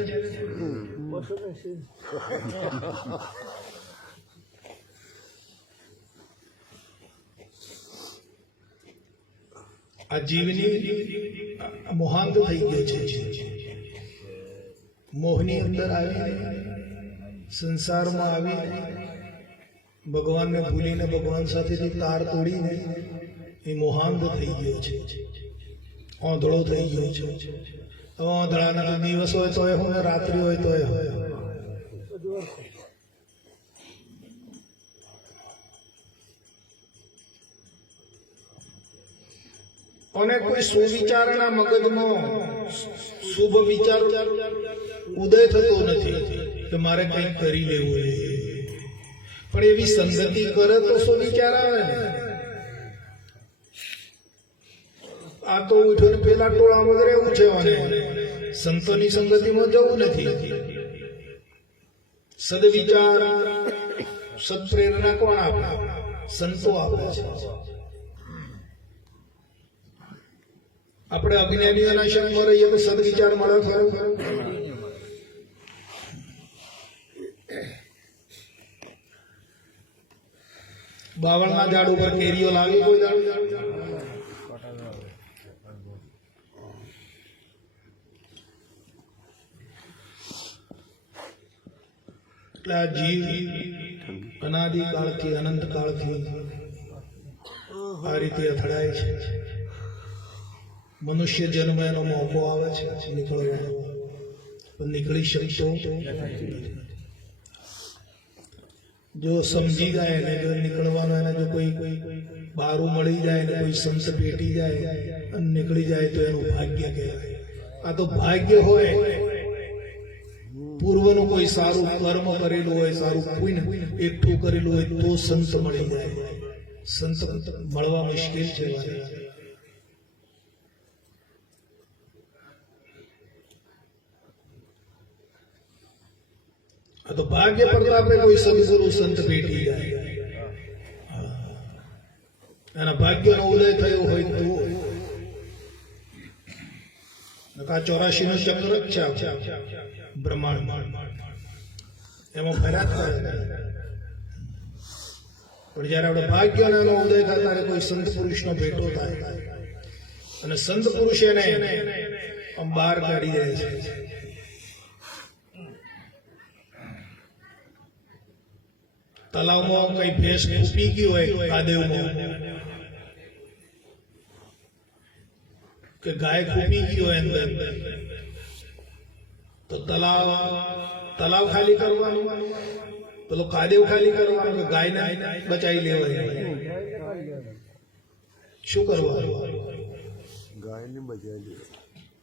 આ જીવની મોહાંત થઈ ગયો છે. મોહની અંદર આવી, સંસારમાં આવી, ભગવાનને ભૂલીને ભગવાન સાથેથી તાર તોડીને એ મોહાંત થઈ ગયો છે, ઓંધળો થઈ ગયો છે. હવે ઓંધળાના તો દિવસ હોય તો એ હોય, રાત્રિ હોય તો એ હોય. અને કોઈ સુવિચારના મગજમાં શુભ વિચાર ઉદય થતો નથી કે મારે કંઈક કરી લેવું જોઈએ. પણ એવી સંગતિ કરે તો સુવિચાર આવે ને. આ તો ઉઠીને પેલા ટોળા વગર એવું છે, અને સંતોની સંગતિમાં જવું નથી. સદવિચાર, સત્પ્રેરણા કોણ આપે? સંતો આપે છે. આપણે અજ્ઞાનીઓના સંગમાં રહીએ તો સદવિચાર મળે ખરો? બાવળના ઝાડ ઉપર કેરીઓ લાવી કોઈ ઝાડ? એટલે આ જીવ અનાદિકાળથી અનંત કાળથી આ રીતે અથડાય છે. મનુષ્ય જન્મ એનો મોકો આવે છે નીકળવાનો, પણ નીકળી શકતો જો સમજી જાય ને, જો નીકળવાનો એને જો કોઈ બારું મળી જાય ને, કોઈ સંત ભેટી જાય અને નીકળી જાય તો એનું ભાગ્ય કહેવાય. આ તો ભાગ્ય હોય, પૂર્વનું કોઈ સારું કર્મ કરેલું હોય, સારું પુણ્ય એકઠું કરેલું હોય તો સંત મળી જાય. સંત મળવા મુશ્કેલ છે. આ તો ભાગ્ય પ્રતાપે કોઈ સદગુરુ સંત ભેટી જાય, એના ભાગ્યનો ઉદય થયો હોય તો. 84 નું ચક્ર જ છે બ્રહ્માંડ, એમાં ફર્યા કરે. પણ જયારે આપણે ભાગ્યનો એનો ઉદય થાય ત્યારે કોઈ સંત પુરુષનો ભેટો થાય, અને સંત પુરુષ એને આમ બહાર કાઢી જાય છે. તલાવમાં કઈ ભેંસ પી ગઈ હોય કાદેવમાં, કે ગાય ખૂપી ગઈ હોય અંદર, તો તલાવ ખાલી કરવાનું, પેલો કાદેવ ખાલી કરવાનું, કે ગાયને બચાવી લેવાની? શું કરવાનું? ગાયને બચાવી લે.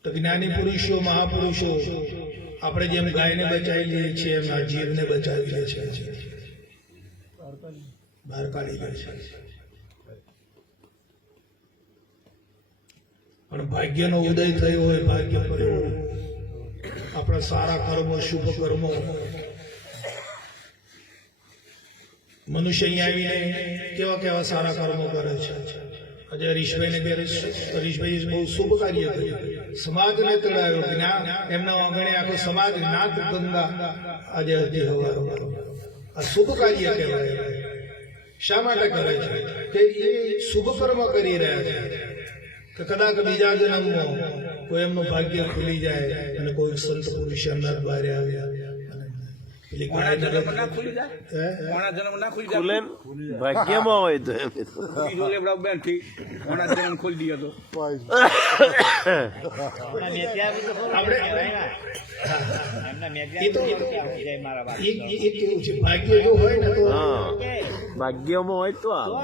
તો જ્ઞાની પુરુષો, મહાપુરુષો આપણે જેમ ગાયને બચાવી લઈએ છીએ એમ આ જીવને બચાવી લે છે, બહાર કાઢી લે છે. પણ ભાગ્યનો ઉદય થયો હોય, ભાગ્ય પડ્યો, આપણા સારા કર્મો, શુભ કર્મો. મનુષ્ય અહીંયા આવીને કેવા કેવા સારા કર્મો કરે છે. આજે હરીશભાઈને ઘરે હરીશભાઈ બહુ શુભ કાર્ય કર્યું, સમાજને તળાવ્યો. જ્ઞાન એમના આંગણે આખો સમાજ નાથ ગંગા આજે હજી હવારો. આ શુભ કાર્ય કહેવાય. શા માટે કરે છે? કે એ શુભ કર્મ કરી રહ્યા છે, કે કદાચ બીજા જન્મમાં કોઈ એમનું ભાગ્ય ખુલી જાય અને કોઈ સંત પુરુષ અંદર બહાર આવ્યા. ખુલે ભાગ્યમાં હોય તો ભાગ્ય જો હોય ને તો ભાગ્યમાં હોય તો આવે,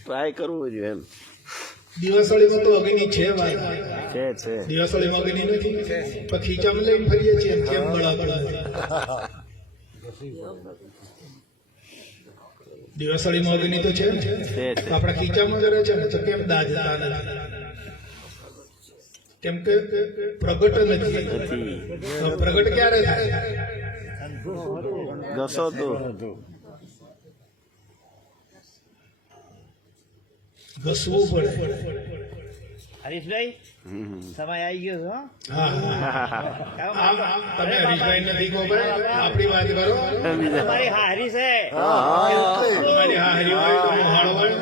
ટ્રાય કરવું જોઈએ એમ. દિવાસળીમાં તો અગ્નિ છે ભાઈ, છે દિવાસળીમાં અગ્નિ નથી, પણ ખીચામાં લઈને ફરીએ છીએ કેમ બળાબળ. દિવાસળીમાં અગ્નિ તો છે, આપણા ખીચામાં જ રહે છે ને, તો કેમ દાજતા નથી? કેમ કે પ્રગટ નથી. પ્રગટ ક્યારે થાય? ઘસો તો ઘસવું પડે. હરીશભાઈ સમય આવી ગયો છે, હો? હા, તમે હરીશભાઈ નથી કહો ભાઈ, આપણી વાત કરો. તમારી હારી છે. તમારી હારી હોય તો મોહાળ હોય,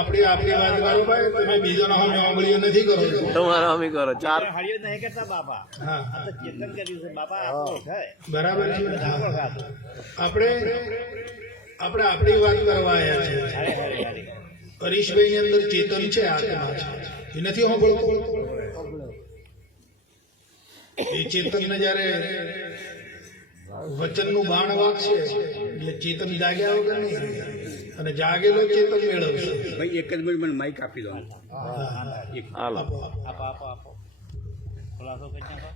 આપણી વાત કરો ભાઈ, તમે બીજોના સામે આંગળીઓ નથી કરો છો. તમારા અમે કરો ચાર હળિયો નહીં કરતા બાપા. હા આ તો ચેતન કર્યું છે બાપા. આપણો છે. બરાબર છે. આપણો ખાતો. આપણે આપણી વાત કરવા આવ્યા છે. અરે, અરે, અરે. હરીશભાઈ ની અંદર ચેતન છે, આત્મા છે. એ નથી સાંભળતો. એ ચેતનને જયારે વચનનું બાણ વાગશે એટલે ચેતન જાગ્યા વગર નહીં, અને જાગેલો ચેતન મેળવશે. ભાઈ એક જ મિનિટ મને માઇક આપી દો. હાલો આપો, આપો. ખુલાસો કરી નાખો.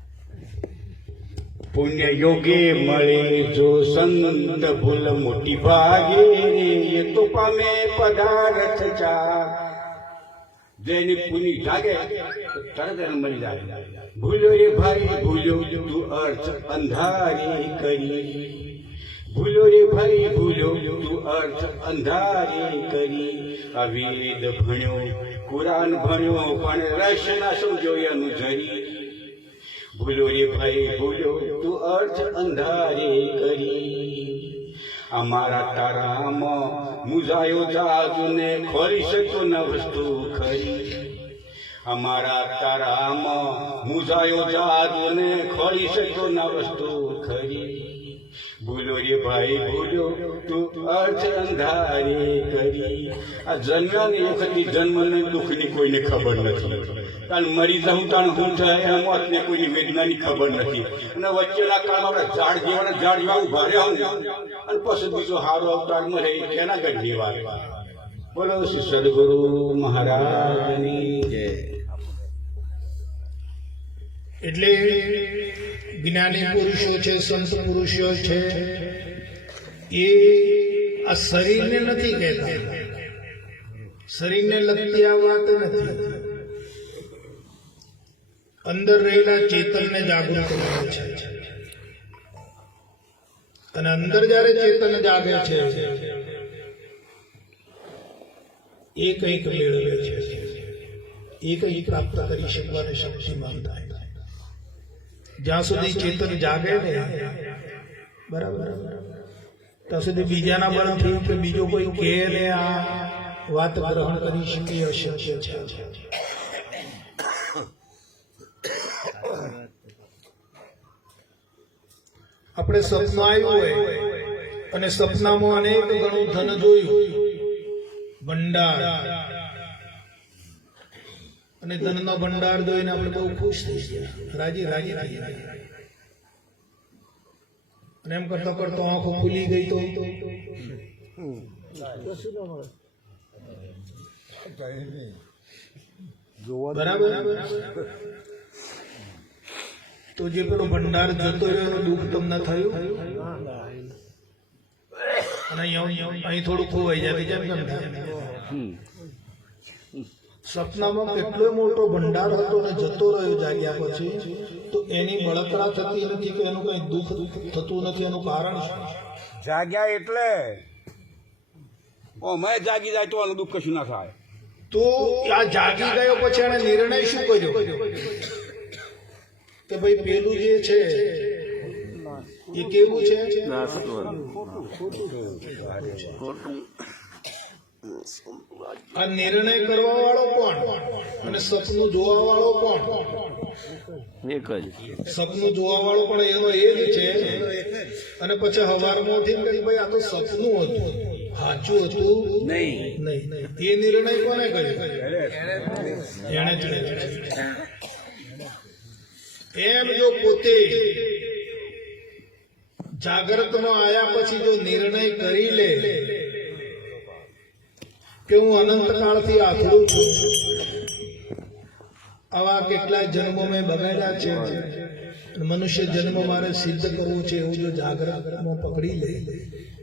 પુણ્ય યોગે મળે જો સંત ભૂલ મોટી ભાગે એ તો પામે પદાર્થ ચા. જેની પુણ્ય જાગે તો તરત એને મળી જાય. ભૂલ્યો રે ભાઈ ભૂલ્યો તું અર્થ અંધારી કરી. ભૂલ્યો રે ભાઈ ભૂલ્યો તું અર્થ અંધારી કરી. આ વેદ ભણ્યો કુરાન ભણ્યો પણ રસ ના સમજો એનું જરી. ભૂલ્યો રે ભાઈ ભૂલ્યો તું અર્થ અંધારી કરી. અમારા તારામાં મુજાયો જાજુને ખોરી શકતો ન વસ્તુ ખરી. અમારા તારામાં મુજાયો જાજુને ખોરી શકતો ન વસ્તુ ખરી. ભૂલો રે ભાઈ ભૂલ્યો તું અર્થ અંધારી કરી. આ જન્મ્યાની વખતે જન્મને દુઃખની કોઈને ખબર નથી, કારણ મરી જાઉં તાણ શું થાય એમ મોતને કોઈની વેદનાની ખબર નથી. અને વચ્ચેના કાળમાં આપણે ઝાડ જેવા ઉભા રહ્યા અને પછી બીજો હારો અવતાર મળે તેના ગઢની વાત. બોલો શ્રી સદગુરુ મહારાજની જય. એટલે જ્ઞાની પુરુષો છે, સંત પુરુષો છે, એ આ શરીરને નથી કહેતા. શરીરને લગતી આ વાત નથી. અંદર રહેલા ચેતનને જાગૃત કરે છે. અને અંદર જયારે ચેતન જાગે છે એ કંઈક મેળવે છે, એ કંઈક પ્રાપ્ત કરી શકવાની શક્તિમાન થાય. જ્યાં સુધી ચેતન જાગે ને બરાબર, ત્યાં સુધી બીજાના બળથી કે બીજો કોઈ કે ને આ વાત ગ્રહણ કરી શકે અશક્ય છે. આપણે સપનું આવ્યું હોય અને સપનામાં અનેક ગણું ધન જોયું, ભંડાર, અને ધનનો ભંડાર જોઈને આપણે બહુ ખુશ થઈ ગયા, રાજી રાજી થઈ ગયા. અને એમ કરતા કરતા આંખો ખુલી ગઈ તો બરાબર. તો જે પેલો ભંડાર જતો રહ્યો એનું દુઃખ તમને થયું? અને અહીં થોડું ખોવાઈ જાય કેમ કેમ થાય? સપનામાં કેટલો મોટો ભંડાર હતો ને જતો રહ્યો જાગ્યા પછી, તો એની બળતરા થતી નથી કે એનું કઈ દુઃખ થતું નથી? એનું કારણ શું? જાગ્યા એટલે મેં જાગી જાય તો આનું દુઃખ કશું ના થાય. તો આ જાગી ગયો પછી એને નિર્ણય શું કર્યો કે ભાઈ પેલું જે છે એ કેવું છે? આ નિર્ણય કરવા વાળો કોણ અને સપનું જોવા વાળો કોણ? એક જ. સપનું જોવા વાળો પણ એનો એ જ છે. અને પછી હવારમાં ઉઠીને કહે ભાઈ આ તો સપનું હતું, સાચું હતું નહીં. એ નિર્ણય કોને કર્યો? એને જ કર્યો. એમ જો પોતે જાગ્રતમાં આવ્યા પછી જો નિર્ણય કરી લે કે હું અનંતકાળથી આખું છું, આવા કેટલાય જન્મો મેં બગાડ્યા છે, મનુષ્ય જન્મ મારે સિદ્ધ કરવું છે, એવું જો જાગ્રતમાં પકડી લે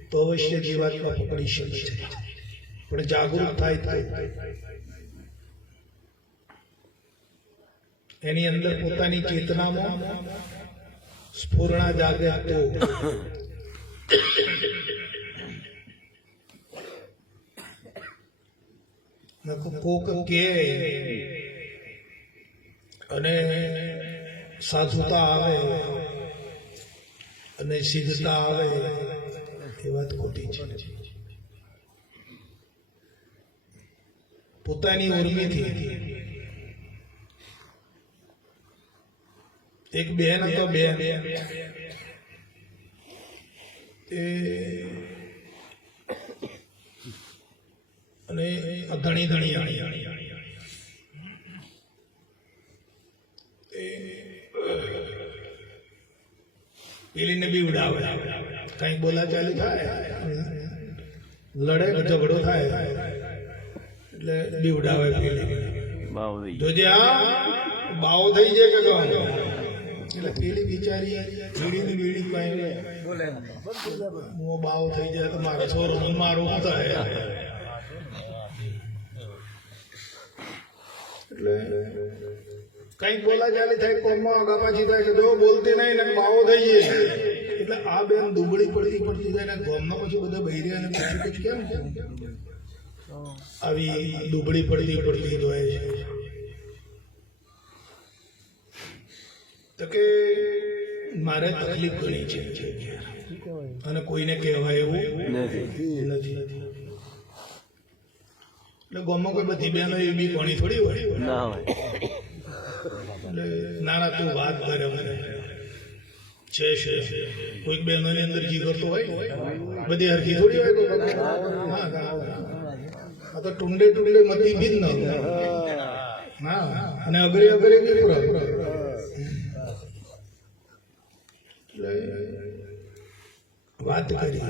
તો અવશ્ય જીવાત્મા પકડી શકે છે. પણ જાગૃત થાય એની અંદર પોતાની ચેતનામાં સ્ફુરણા જાગે તો કોક કે અને સાધુતા આવે અને સિદ્ધતા આવે એ વાત ખોટી છે. પોતાની ઉર્મિથી એક બેન હતો, બેન અને ધણી પેલીને બી ઉડાવે, કઈ બોલાચાલી થાય, લડે ઝઘડો થાય એટલે બી ઉડાવે પેલી. ભાવ થઈ જોજે આ બાવો થઈ જાય કે કહો. એટલે પેલી બિચારી બીડી ની બીડી કઈ હું બાવો થઈ જાય તો મારો છોરો મારું શું થાય. એટલે કઈક બોલાચાલી થાય, કોમમાં આગા પાછી થાય કે જો બોલતી નહીં ને બાવો થઈ જાય. એટલે આ બેન દુબળી પડતી જાય ને ગામના પછી બધા બૈરિયા ને પછી કેમ આવી દુબળી પડતી હોય છે. તો કે મારે તકલીફ ઘણી છે અને કોઈને કહેવાય એવું નથી. એટલે ગામમાં કોઈ બધી બહેનો એવી ઘણી થોડી હોય. ના હોય. એટલે નાના તું વાત કરે છે કોઈક બહેનોની અંદર જીગર તો હોય, બધી હરખી થોડી હોય. હા, આ તો ટુંડે મતી ભિન્ન. હા, અને અગરે વાત કરી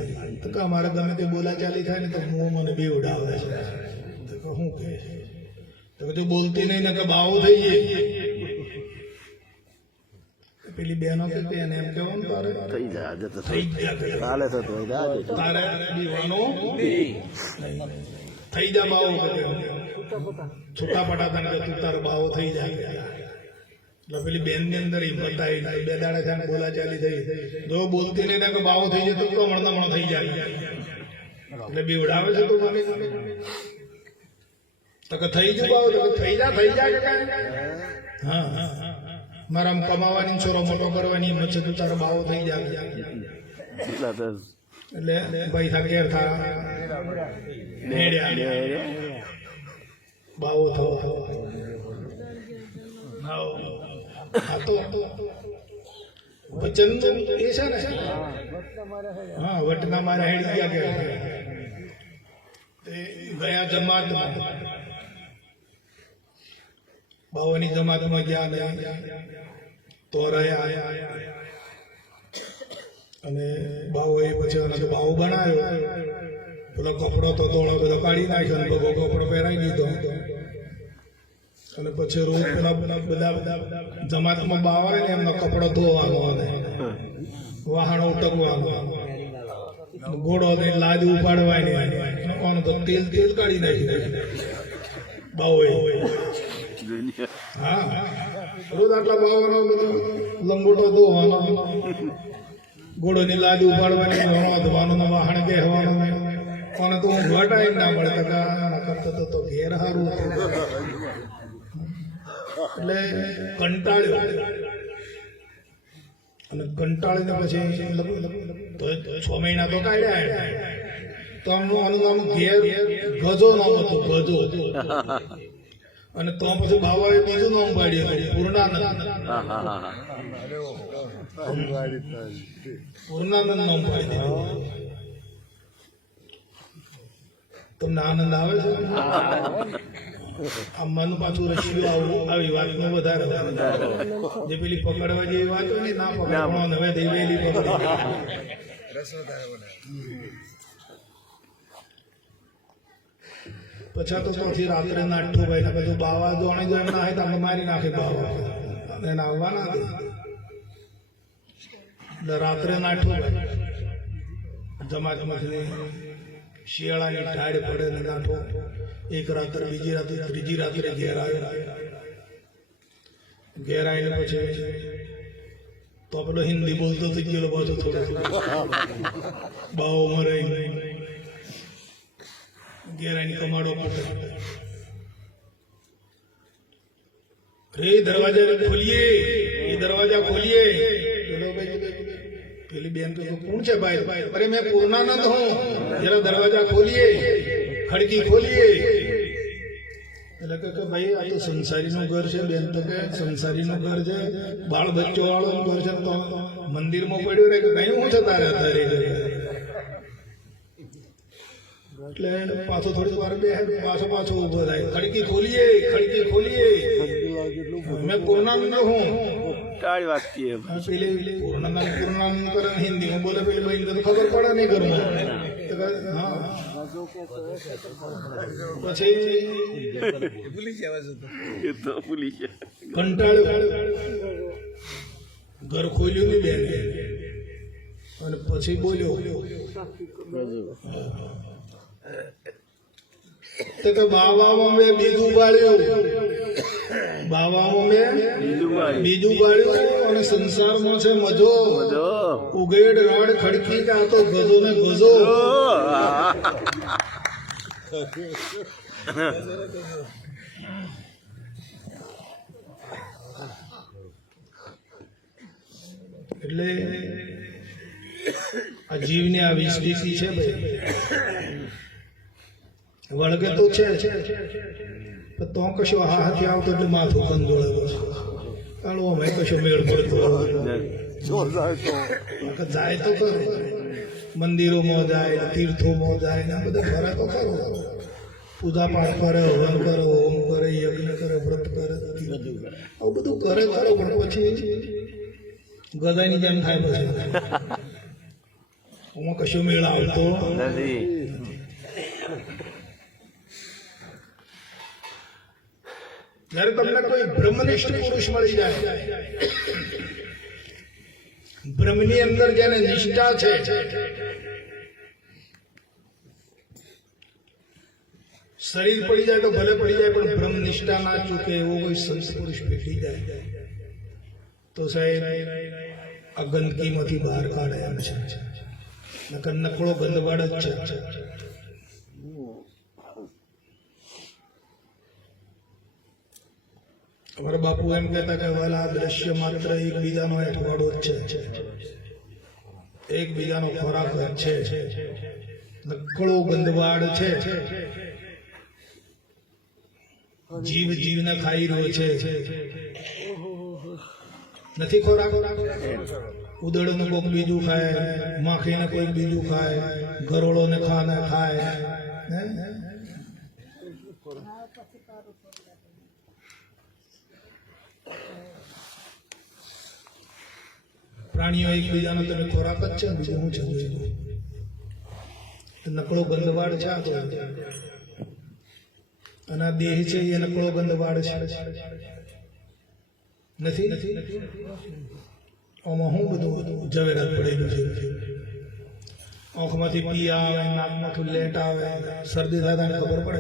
તો કે અમારે ગમે તે બોલાચાલી થાય ને તો હું મને બે ઉડાવે છે. તો કે શું કહે તો કે જો બોલતી નહીં ને કે બાવો થઈ જાય. પેલી બહેનો કે એને એમ કહેવાનું તારે થઈ જાય આજે તો થઈ ગયા કાલે થતું હોય તો આજે. તારે દીવાનો થઈ જા બાવો કે છૂટા પટાતા ને તું તારો બાવો થઈ જાય. એટલે પેલી બેન ની અંદર હિંમત આવી, બે દાડા છે બોલાચાલી થઈ, જો બોલતી નહીં કે બાવો થઈ જાય તો મણો થઈ જાય. એટલે બીવડાવે છે તો મને તો કે થઈ ગયું બાવો, તો થઈ જા કે હા મારા કમાવાની છોરો મોટો કરવાની હિંમત છે, તું તારો બાવો થઈ જાય. એટલા તો એટલે ભાઈ થા કેર થા બાવો થવો. હા તો વચન એ છે ને, હા વટના મારા હેડી ગયા ગયા જમાતમાં, બાવાની જમાતમાં ગયા તો રહ્યા અને બાવો એ પછી બાવો બનાવ્યો. પેલો કપડો તો તોળો બધો કાઢી નાખ્યો, બગો કપડો પહેરાવી દીધો અને પછી રોજ પેલા બધા જમાતમાં બાવ આવે ને એમનો કપડો ધોવાનો અને વાહણો ઉટકવાનો, ઘોડો ને લાદ ઉપાડવાની, કોણ તો તેલ કાઢી નાખ્યું બાવો. હા, રોજ આટલા બાવાનો બધો લંગોટો ધોવાનો, ઘોડો ની લાદ ઉપાડવાની, ધોવાનો વાહણ કહેવાનો. કોને તો હું ઘટાઈ ના મળે કરતો તો ઘેર સારું હતું. એટલે કંટાળ્યો અને કંટાળીને પછી 6 મહિના તો કાઢ્યા. તો આનું નામ ઘેર ગજો નામ હતું, ગજો. અને તો પછી બાબાએ બીજું નામ પાડ્યું પૂર્ણાનંદ. પૂર્ણાનંદ નામ પાડી દીધું. તમને આનંદ આવે છે? આ મન પાછું રચ્યું આવી વાતમાં વધારે જે પેલી પકડવા જેવી વાત હોય ને ના પકડવા હવે દેવેલી પકડી. પછી તો પછી રાત્રે નાઠું ભાઈ ને બધું બાવા જોણે જો એમ ના હોય તો આપણે મારી નાખે બાવા એને આવવાના એટલે રાત્રે નાઠું ભાઈ જમાતમાંથી શિયાળાની ટાઢ પડે ને નાઠો. એક રાત્રે, બીજી રાત્રે, ત્રીજી રાત્રે ઘેર આવ્યો. ઘેર આવીને પછી તો પેલો હિન્દી બોલતો થઈ ગયેલો પાછો થોડો બાવો મરે ઘેર આવીને કમાડો પડે. રે દરવાજા ખોલીએ, એ દરવાજા ખોલીએ. પેલી બેન તો કોણ છે ભાઈ? અરે મેં પૂર્ણાનંદ હું, જરા દરવાજા ખોલીએ, ખડકી ખોલીએ. એટલે કે ભાઈ આ તો સંસારીનું ઘર છે બેન, તો કે સંસારીનું ઘર છે, બાળ બચ્ચો વાળું ઘર છે, તો મંદિરમાં પડ્યું રહે કે કઈ હું છે તારે તારી ઘરે? એટલે પાછો થોડીક વાર બે પાછો ઉભો થાય, ખડકી ખોલીએ મેં પૂર્ણાનંદ હું તાળી વાગતી હે. પેલી પૂર્ણાનંદ કરે હિન્દીમાં બોલે, પેલી ભાઈ તો ખબર પડે નહીં ઘરમાં. તો કહે, હા પછી એ તો ભૂલી ગયા. કંટાળ્યો, ઘર ખોલ્યું નહીં બેન, અને પછી બોલ્યો તો કે બાવામાં મેં બીજું બાળ્યું, બાવામાં મેં બીજું બાળ્યું, અને સંસારમાં છે મજો, જો. ઉગેડ રાડ ખડકી કે આ તો ગજો ને ગજો. એટલે આ જીવની આવી સ્થિતિ છે ભાઈ, વળગે તો છે પણ તો કશો હાથે આવતો એટલે માથું કંદોળે, કાળો અમે કશો મેળ પડતો જાય તો ખરો, મંદિરોમાં જાય, તીર્થોમાં જાય ને આ બધા ફરે તો ખરો, પૂજા પાઠ કરે, હવન કરે, હોમ કરે, યજ્ઞ કરે, વ્રત કરે, આવું બધું કરે ખરો, પણ પછી ગદાઈની જેમ થાય, પછી એમાં કશો મેળ આવતો નથી. જયારે તમને કોઈ બ્રહ્મનિષ્ઠ પુરુષ મળી જાય, બ્રહ્મની અંદર જેને નિષ્ઠા છે, શરીર પડી જાય તો ભલે પડી જાય, પણ બ્રહ્મ નિષ્ઠા ના ચૂકે એવો કોઈ સંત પુરુષ ભેટી જાય તો સાહેબ આ ગંદકીમાંથી બહાર કાઢે એમ છે, નકર નકળો ગંદવાડ જ છે. અમારા બાપુ એમ કહેતા કે વાલા દ્રશ્ય માત્ર એકબીજાનો અઠવાડો જ છે, એકબીજાનો ખોરાક જ છે, નકળો ગંદવાડ છે, જીવ જીવને ખાઈ રહ્યો છે, નથી ખોરાક. ઉદળ ને કોઈક બીજું ખાય, માખી ને કોઈક બીજું ખાય, ગરોળો ને ખાય, પ્રાણીઓ એકબીજાનો તમે ખોરાક જ છે, બીજું શું છે? નકળો ગંદવાડ છે આ તો, અને આ દેહ છે એ નકળો ગંદવાડ છે, નથી? આમાં હું બધું ઝવેરાત પડેલું છે, આંખમાંથી પી આવે, નાકમાંથી લેટ આવે, શરદી થાય ને ખબર પડે,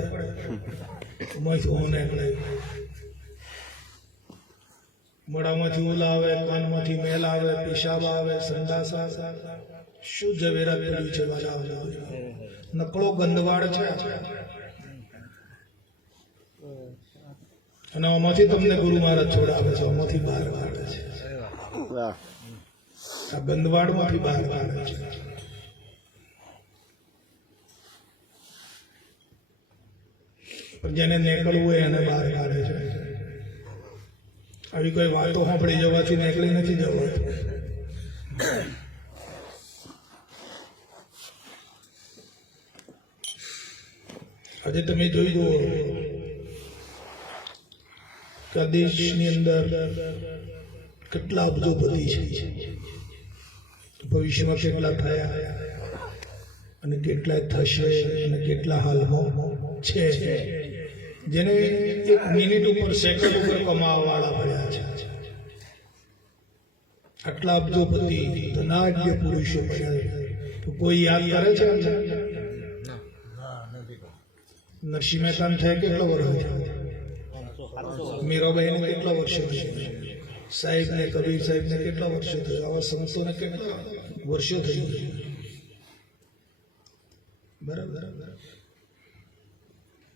એમાંથી હું નીકળે, મોઢામાંથી ઓલા આવે, કાનમાંથી મેલ આવે, પેશાબ આવે, સંડાસ આવે, શું ઝવેરાત પડ્યું છે વાલા, નકળો ગંદવાડ છે. અને આમાંથી તમને ગુરુ મહારાજ છોડાવે છે, આમાંથી બહાર કાઢે છે, વાહ. આ ગંદવાડમાંથી બહાર કાઢે છે. પણ જેને નીકળવું હોય એને બહાર કાઢે છે. આવી કોઈ વાતો સાંભળી જવાથી નીકળી નથી જવાતું. આજે તમે જોઈ જુઓ કે આ દેશની અંદર કેટલા અબજોપતિ છે, ભવિષ્યમાં કેટલા થયા અને કેટલા થશે અને કેટલા હાલમાં છે, જેને એક મિનિટ ઉપર સેકન્ડ ઉપર કમાવા વાળા પડ્યા છે. આટલા અબજોપતિ ધનાઢ્ય પુરુષો પડ્યા, તો કોઈ યાદ કરે છે? નરસિંહ મહેતાને થયા કેટલો વર્ષ થયો? મીરાબાઈને કેટલા વર્ષો થયા? સાહેબ ને કબીર સાહેબ ને કેટલા વર્ષો થયા? આવા સંતોને કેટલા વર્ષો થઈ ગયા? બરાબર.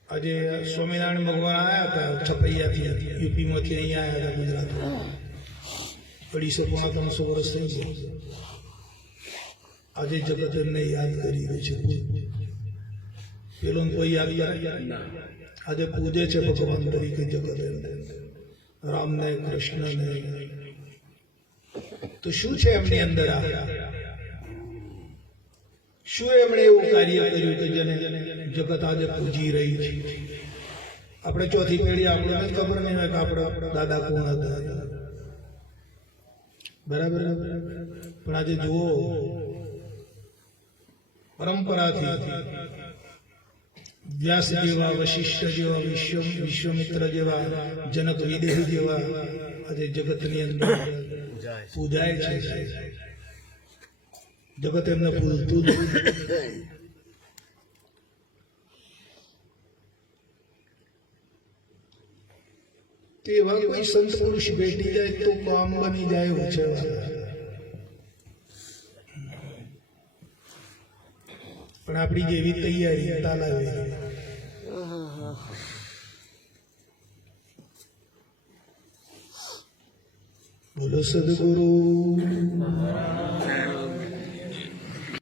આજે સ્વામિનારાયણ ભગવાન આવ્યા હતા છપૈયાથી, યુપીમાંથી અહીંયા આવ્યા હતા ગુજરાતમાં, 250-300 વર્ષ થઈ ગયા. આજે જગત એમને યાદ કરી રહ્યું છે. પેલો કોઈ યાદ કરે? આજે પૂજે છે ભગવાન તરીકે જગત, રામને કૃષ્ણને. તો શું છે એમની અંદર આ? શું એમણે એવું કાર્ય કર્યું કે જેને જગત આજે પૂજી રહી છે? આપણે ચોથી પેઢી આપણને જ ખબર નહીં હોય કે આપણા દાદા કોણ હતા. બરાબર. પણ આજે જુઓ, પરંપરાથી વ્યાસ જેવા, વશિષ્ઠ જેવા, વિશ્વમિત્ર જેવા, જનક વિદેહી જેવા આજે જગતની અંદર પૂજાય છે. જગત એમને ભૂલતું નથી. તે એવા કોઈ સંત પુરુષ ભેટી જાય તો કામ બની જાય એવું છે. પણ આપણી જેવી તૈયારી તાલાવી. બોલો સદગુરુ.